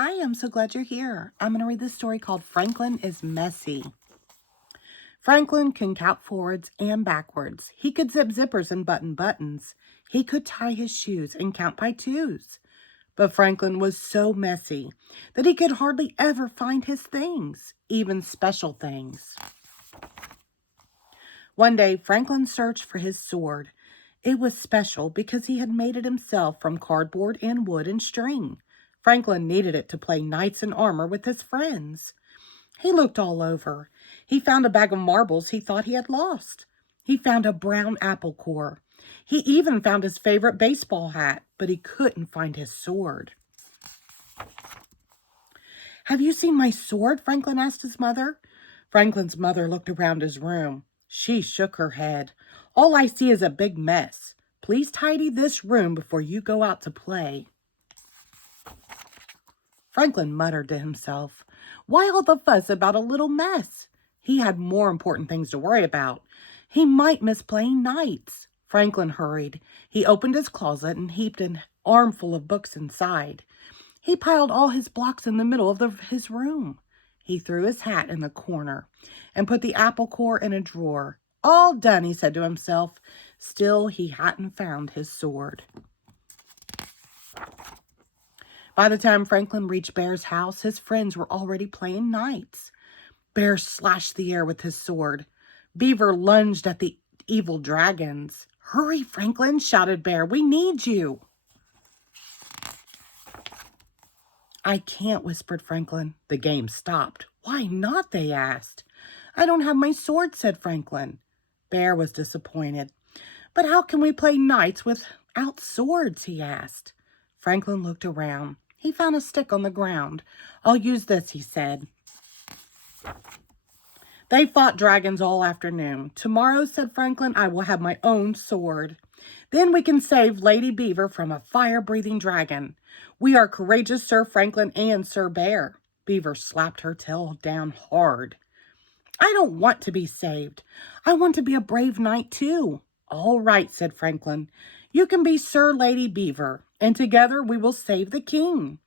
Hi, I'm so glad you're here. I'm going to read this story called Franklin is Messy. Franklin can count forwards and backwards. He could zip zippers and button buttons. He could tie his shoes and count by twos. But Franklin was so messy that he could hardly ever find his things, even special things. One day, Franklin searched for his sword. It was special because he had made it himself from cardboard and wood and string. Franklin needed it to play knights in armor with his friends. He looked all over. He found a bag of marbles he thought he had lost. He found a brown apple core. He even found his favorite baseball hat, but he couldn't find his sword. "Have you seen my sword?" Franklin asked his mother. Franklin's mother looked around his room. She shook her head. "All I see is a big mess. Please tidy this room before you go out to play." Franklin muttered to himself, "Why all the fuss about a little mess?" He had more important things to worry about. He might miss playing knights. Franklin hurried. He opened his closet and heaped an armful of books inside. He piled all his blocks in the middle of his room. He threw his hat in the corner and put the apple core in a drawer. "All done," he said to himself. Still, he hadn't found his sword. By the time Franklin reached Bear's house, his friends were already playing knights. Bear slashed the air with his sword. Beaver lunged at the evil dragons. "Hurry, Franklin," shouted Bear. "We need you." "I can't," whispered Franklin. The game stopped. "Why not?" they asked. "I don't have my sword," said Franklin. Bear was disappointed. "But how can we play knights without swords?" he asked. Franklin looked around. He found a stick on the ground. "I'll use this," he said. They fought dragons all afternoon. "Tomorrow," said Franklin, "I will have my own sword. Then we can save Lady Beaver from a fire-breathing dragon. We are courageous, Sir Franklin and Sir Bear." Beaver slapped her tail down hard. "I don't want to be saved. I want to be a brave knight too." "All right," said Franklin. "You can be Sir Lady Beaver, and together we will save the king."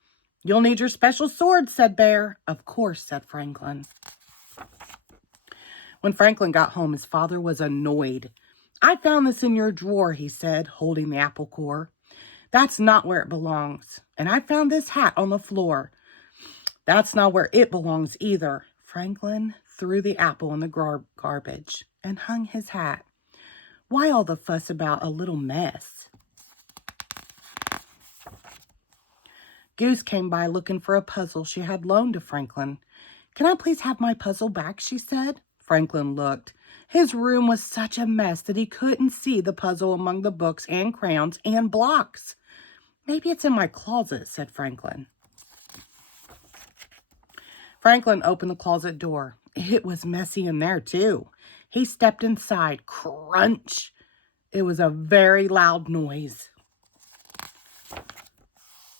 "You'll need your special sword," said Bear. "Of course," said Franklin. When Franklin got home, his father was annoyed. "I found this in your drawer," he said, holding the apple core. "That's not where it belongs. And I found this hat on the floor. That's not where it belongs either." Franklin threw the apple in the garbage and hung his hat. Why all the fuss about a little mess? Goose came by looking for a puzzle she had loaned to Franklin. "Can I please have my puzzle back?" she said. Franklin looked. His room was such a mess that he couldn't see the puzzle among the books and crayons and blocks. "Maybe it's in my closet," said Franklin. Franklin opened the closet door. It was messy in there, too. He stepped inside. Crunch! It was a very loud noise.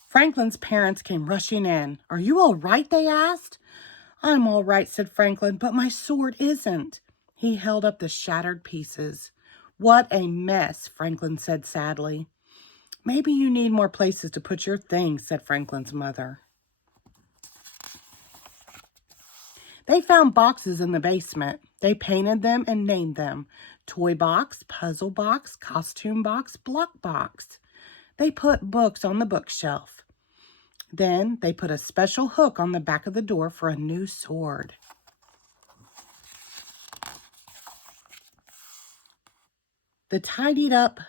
Franklin's parents came rushing in. "Are you all right?" they asked. "I'm all right," said Franklin, "but my sword isn't." He held up the shattered pieces. "What a mess," Franklin said sadly. "Maybe you need more places to put your things," said Franklin's mother. They found boxes in the basement. They painted them and named them: toy box, puzzle box, costume box, block box. They put books on the bookshelf. Then they put a special hook on the back of the door for a new sword. The tidying up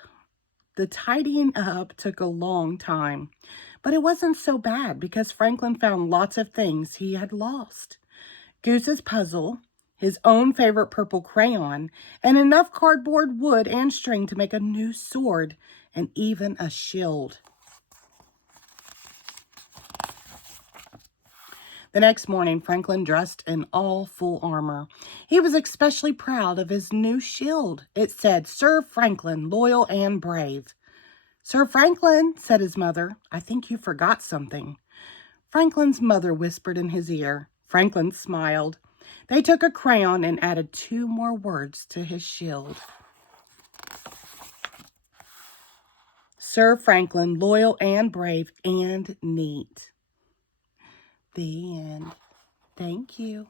took a long time, but it wasn't so bad because Franklin found lots of things he had lost. Goose's puzzle, his own favorite purple crayon, and enough cardboard, wood, and string to make a new sword, and even a shield. The next morning, Franklin dressed in all full armor. He was especially proud of his new shield. It said, "Sir Franklin, loyal and brave." "Sir Franklin," said his mother, "I think you forgot something." Franklin's mother whispered in his ear. Franklin smiled. They took a crayon and added 2 more words to his shield. "Sir Franklin, loyal and brave and neat." The end. Thank you.